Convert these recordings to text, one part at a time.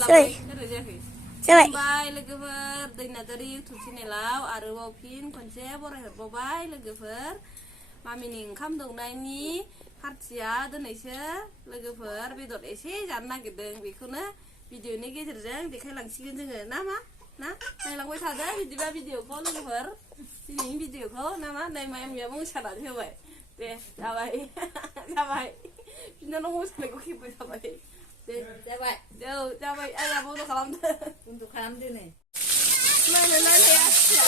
खुलुमबाय लोगोफोर दैनादारि इउटुब चेनेलाव आरोबाव फिन खनसे बरायहरबावबाय लोगोफोर मामिनि ओंखाम दौनायनि पार्टिया दिनैसो लोगोफोर बेदर एसे जानो नागिरदों बेखौनो भिडिअनि गेजेरजों देखायलांसिगोन जोङो ना मा ना नायलांबाय थादो बिदिबा भिडिअखौ लोगोफोर दिनैनि भिडिअखौ ना मा नै मामियाबो मोसानानै होबाय दे जाबाय जाबाय बिनानाव मोसानायखौ खेबबाय थाबाय जाबाय जाबाय आया बन्द' खालामदो बन्द' खालामदो नै नायलाय आसिया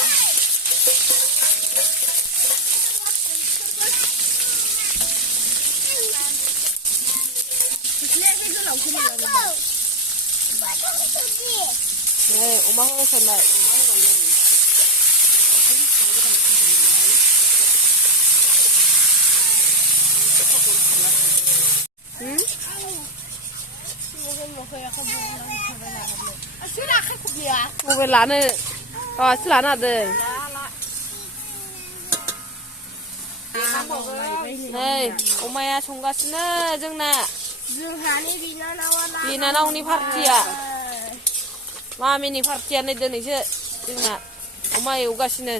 नै अमा होसनबाय मबाइल लानो गावासो लानो हादों नै अमाया संगासिनो जोंना बिनानावनि पार्टिया मामिनि पार्टिया नै दिनैसो जोंना अमा एवगासिनो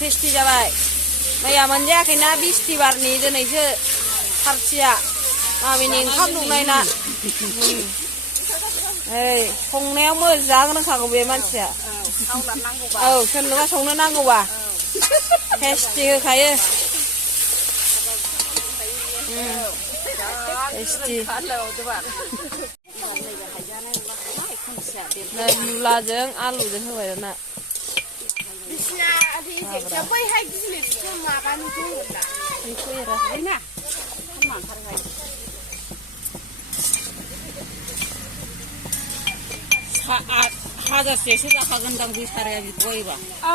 टेस्टि जाबाय मैया मोनजायाखैना बिस्थिबारनि दिनैसो पार्टिया मामिनि ओंखाम दौनायना संनायाव मोजां रोंखागौ बे मानसिया औ सोरनोबा संनो नांगौबा टेस्टि होखायो टेस्टि मुलाजों आलुजों होबाय दाना हाजारसेसो जाखागोनदां बे साराया बिदबायोबा औ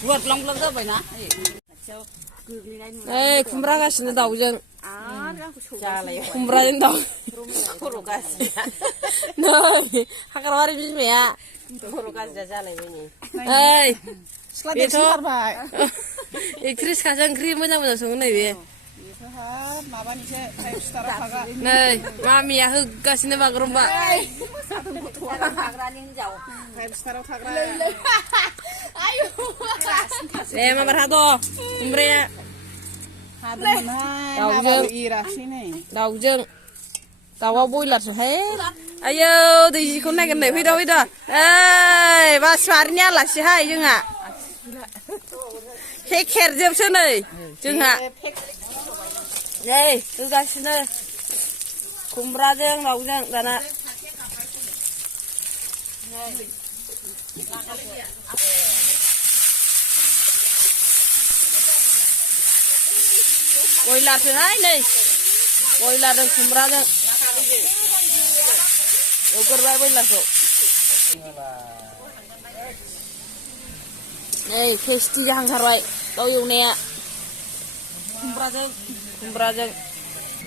गुवारलांब्लां जाबायना खुमब्रा गासिनो दाउजों खुमब्राजों दाउ खर' गाज्रि नै हाग्राबारि बिमाया खर' गाज्रिया जालायबाय बेथ' एक्ट्रिसखासो ओंख्रि मोजां मोजां सङो नै बे नै मामिया होगासिनो बागुरुम्बा दे माबार हाद' खुमब्राया दाउजों दाउआ बयलारसोहाय आयौ दैजिखौ नागिरनाय फैद' ओइ बासबारिनि आलासिहाय जोंहा खेरजोबसो नै जोंहा नै होगासिनो खुमब्राजों दाउजों दाना बयलारसोहाय नै बयलारजों खुमब्राजों एवगोरबाय बयलारखौ नै टेस्टि जाहांथारबाय दाउ एवनाया खुमब्राजों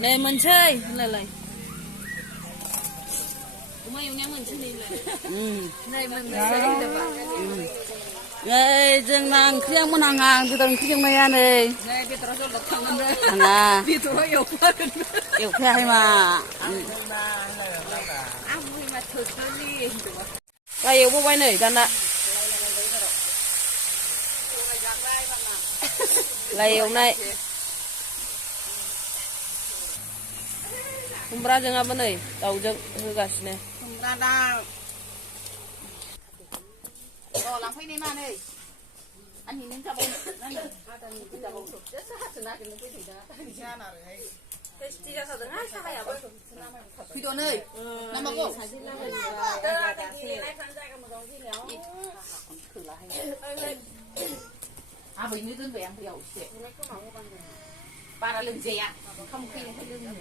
नै मोनसै होनलाय अमा एवनाया मोनसै नै जोंना ओंख्रिया मोनहांहां बेदर ओंख्रि एवनाया नै बेदरा जलद थांगोन बेदरा एवखायाखै मा एवबावबाय नै दाना लाइ एवनाय खुमब्राजोंआबो नै दाउजों होगासिनो लांफैनाय मा नै फैद' नै नामागौ आबैनो दोनबाय आं दैयाव एसे बारा लोंजाया ओंखाम उखैनायखाय लोङो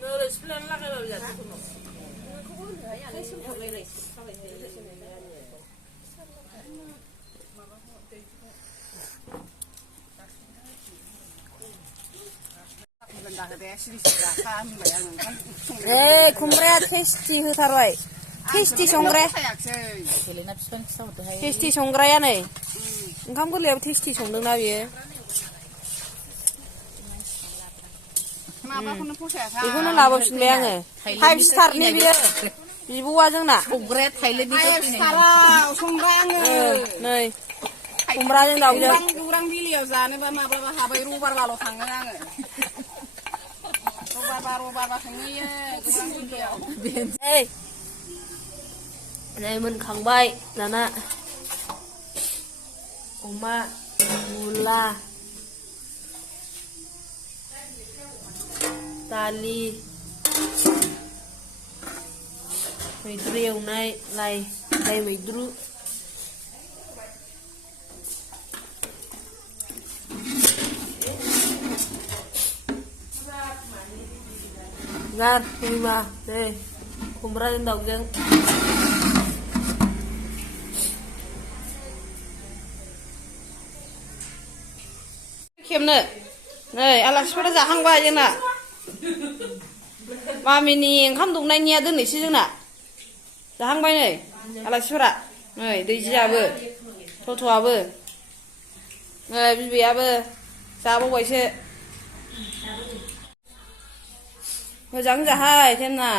너를 술래는 나가려고 하지. 에 곰브레야 테스티 흐타로이 테스티 송그레 테스티 송그레야 네 ओंखाम गोरलैयाबो टेस्टि संदोंना बियो माबाखौनो फसायाखै बेखौनो लाबोफिनबाय आङो 5 स्टारनि बियो बिब'आ जोंना संग्राया थाइलेण्डनि 5 स्टाराव संबाय आङो नै खुमब्राजों दाउजों गौरां बिलियाव जानोबा माब्लाबा हाबाय रबारबाल' थाङो आङो रबारबा थाङोयो गौरां बिलियाव नै मोनखांबाय दाना अमा मुला दालि मैद्रु एवनाय लाइ मैद्रु गार फैबा दे खुमब्राजों दाउजों खेबनो नै आलासिफोरा जाखांबाय जोंना मामिनि ओंखाम दौनायनिया दोननोसै जोंना जाखांबाय नै आलासिफोरा नै दैजियाबो थथ'आबो नै बिबैयाबो जाबावबायसो मोजां जाहाय थेमना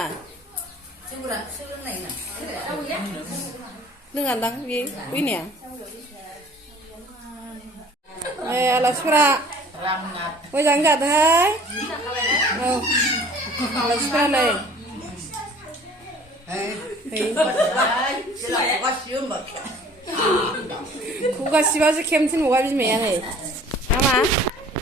लोङादां बे फैनाया नै आलासिफोरा मोजां जादोंहाय औ आलासिफोरा नै खुगा सिबासो खेमथिन हगा बिमाया नै नामा